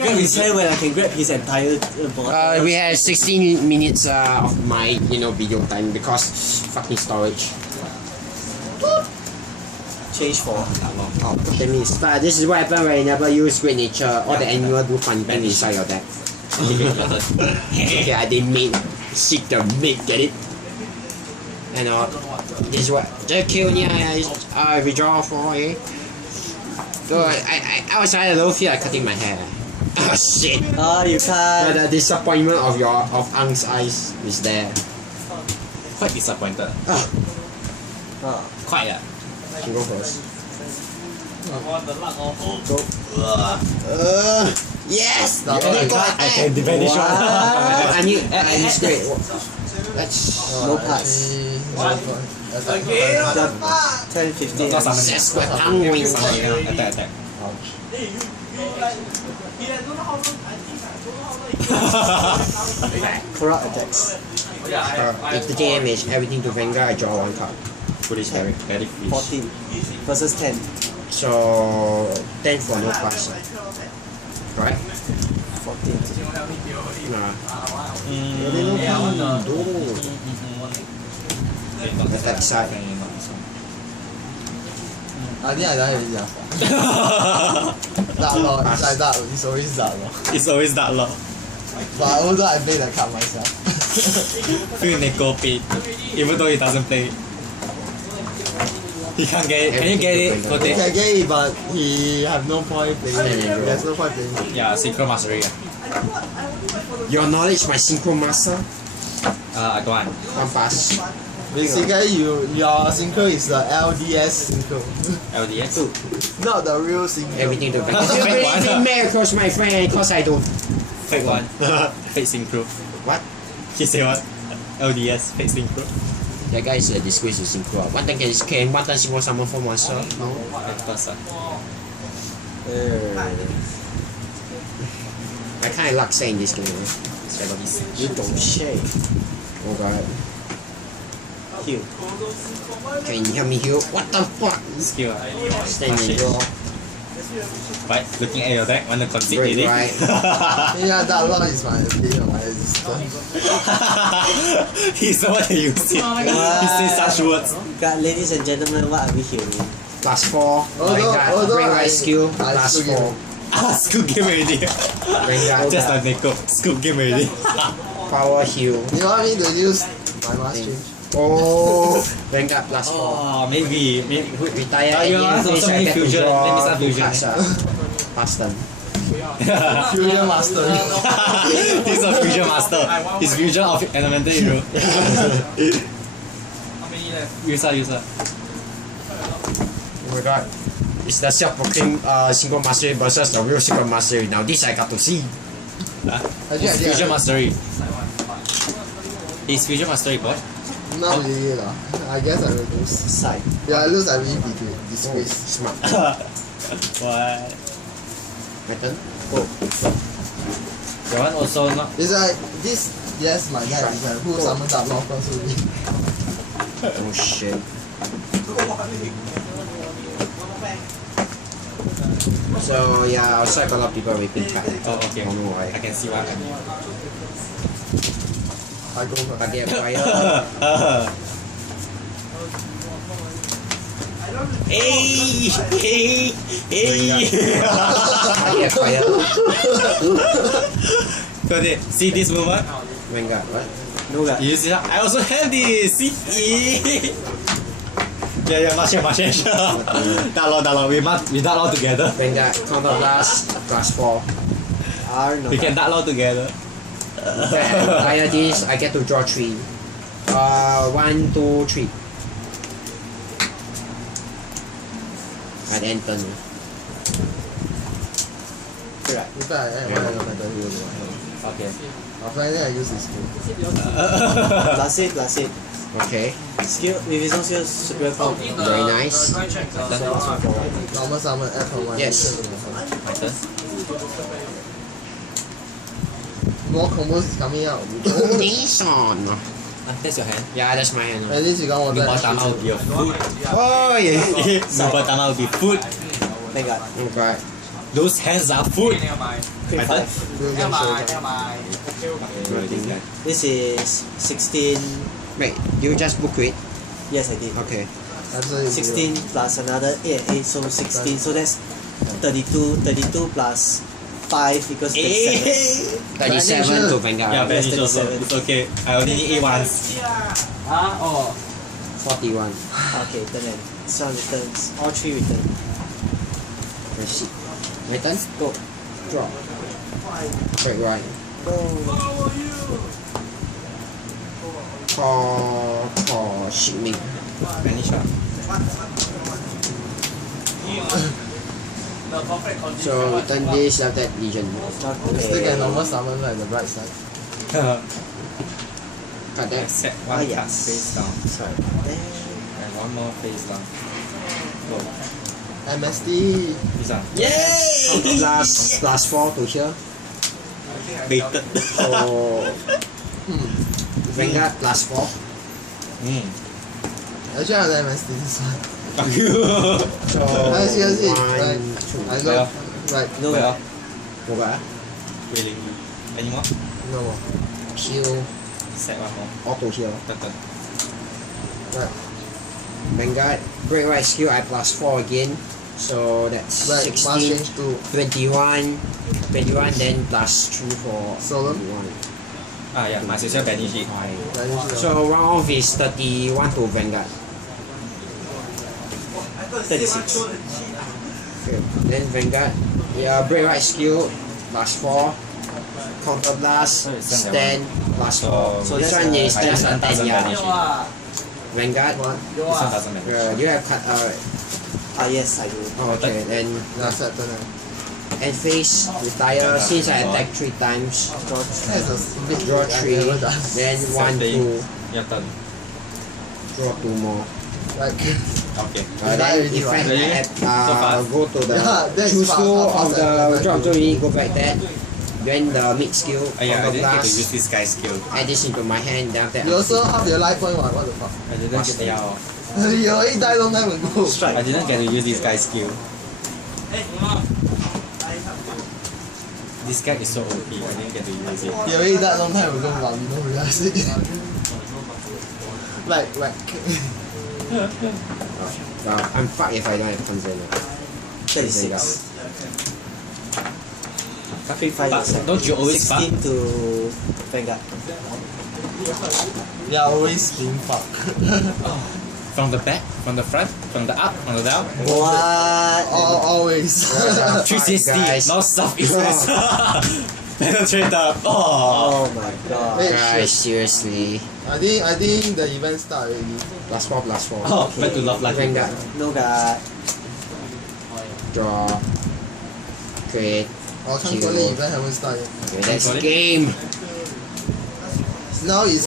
Grab his hand when I can grab his entire bottle. We have 16 minutes of my video time because fucking storage. Change for Oh, that means this is what happens when you never use Great Nature. All the animal do fun things inside your deck. Okay, they made seek the make, get it? And this is what just kill me. Withdraw 4 So I was I don't feel like cutting my hair. Oh shit! Oh, you can't. The disappointment of Ang's eyes is there. Quite disappointed. Quite yeah. You go first. Go. Yes! I can defend this one. I need straight. That's No pass. 10, 15. That's what I'm going for. Attack. Corrupt attacks. If the damage, everything to Vanguard, I draw 1 card. Police Eric 14 versus 10. So 10 for no pass. Right? 14. Attack side. I think I done already. That law, it's like that, it's always that law. It's always that law. But although I play the card myself. Feel Neko paid, even though he doesn't play it. He can't get it. Can you get it? He can get it, but he have no point playing it. There's no point playing it. Yeah, Synchro Mastery. Your knowledge, my Synchro Master. I don't want. 1 pass. Basically, your synchro is the LDS synchro. LDS? Not the real synchro. Everything to Vanguard. You believe in miracles, my friend? Cause I don't. Fake one. Fake Synchro. What? He say what? LDS, fake Synchro. That guy is a disgrace to Synchro. One time can one time Synchro summon for monster. No. I kinda luck in this game. You don't shake. Oh god. Heal. Can you help me heal? What the fuck? Skill. Stand in your Right, looking at your deck, want to concede Great, it? right? Yeah, that law is my opinion, my existence. He's the one that used it. He says such words. Ladies and gentlemen, what are we healing? Plus 4. Vanguard. Bring right skill. Plus 4. Scoop game already. Vanguard. Just like Neko. Scoop game already. Power heal. You want me to use my mask change? Oh, Vanguard plus 4. Oh, maybe. Retire you and want finish so many attack to fusion. draw Let me start 2 fusion. cards. Pass turn. Fusion Master. He's a fusion master. He's fusion of elemental hero. Use that. Oh my god. It's the self-proclaimed Synchro Mastery versus the real Synchro Mastery. Now this I got to see. He's fusion mastery. He's fusion mastery, boy. Not really lah. I guess I will lose. Side. Yeah, I lose, I really between Oh, disgrace. smart. What? My turn. Your one also not. It's like this. Yes, my guy. Who summoned that law first will be. Oh shit. So yeah, outside got a lot of people raping cards. Oh, okay. I don't know why. I can see what I mean. I go first. But they acquire. Hey! They acquire. Got it. See this movement? Vanguard, what? No guy. You see that? I also have this. See? Yeah, Martian. That law. We that law together. Vanguard, counter blast, plus 4. No We can that law together. Then acquire this, I get to draw 3. 1, 2, 3. At end turn. Correct. In fact, I am one of my hero. Okay. Finally, I use this skill. Plus it. Okay, Skill, with his own skill, superior power. very nice. Normal summon F1. Yes. My turn. More combos is coming out. Nison. That's your hand. Yeah, that's my hand. At least you got water. Nubatama will be your food. Oh yeah. Nubatama will be food. Vanguard. Oh god. Those hands are food. Create 5. We'll get This is 16. Wait, you just book it? Yes, I did. Okay. Absolutely. 16 plus another 8, so 16. So that's 32. 32 plus 5 equals 37. 37 to Vanguard. Yeah, That's Vanish also. 37. It's okay. I only need 8 ones. 41. Okay, turn end. This one returns. All 3 return. Proceed. My turn? Go. Draw. Break right. Call, shipment. Vanish ah. So return this after that Legion. Still get normal summon like the bright side. Cut that. Except one yes. card face down. Sorry. And one more face down. Go. MSD. This one. Yay! Plus 4 to here. Baited. So Vanguard plus 4. Actually, I like MSD this one. Fuck you. So I see. 1, Right. 2. I Well. got right. No. Well, Mobile. really. Any more? No more. Heal. Set one more. Auto heal. Turn. Right. Vanguard. Break right skill I plus 4 again. So that's Right. Must 16. change to 21, then plus 3 for Solemn. 21. Ah yeah, must as well banish it. Vanish. So round off is 31 to Vanguard. 36. Okay. Then Vanguard, yeah, break right skill plus 4, counter blast, So it's stand plus 4. So So This that's one is I just just a 10 doesn't yard. banish it. Vanguard, One. This one doesn't matter. you have cut. Yes, I do. Oh, okay, then Last set turn. and face retire. Since I attack 3 times, That's a bit draw I've 3, never done. then 1, Setting. 2, Your turn. draw 2 more. Like, Okay. Then already, if I right? Really? add, So fast? go to the Yeah, that's choose fast. 2 How of fast I the can drop do? zone unit, go back that. Then the mid skill, Oh yeah, I counter didn't get to blast, use this guy's skill. add this into my hand, then after that you also have your life point what the fuck? I didn't get You already died long time ago. Strike. I didn't get to use this guy's skill. This guy is so OP, I didn't get to use it. You already died long time ago, but we don't realize it. like, I'm fucked if I don't have consent. 36. 3, 5, But don't you always 16 to Vanguard. yeah, always being fucked. From the back, from the front, from the up, from the down. What? Always. 360, guys. no southeast west. Penetrator. Oh. Oh my god. Wait, Guys, shit. seriously. I think the event start already. Plus 4, plus 4. Oh, back to love life. Vanguard, No guard. draw, create. Our Changuoli event haven't started. Okay, that's Sorry? game. Now is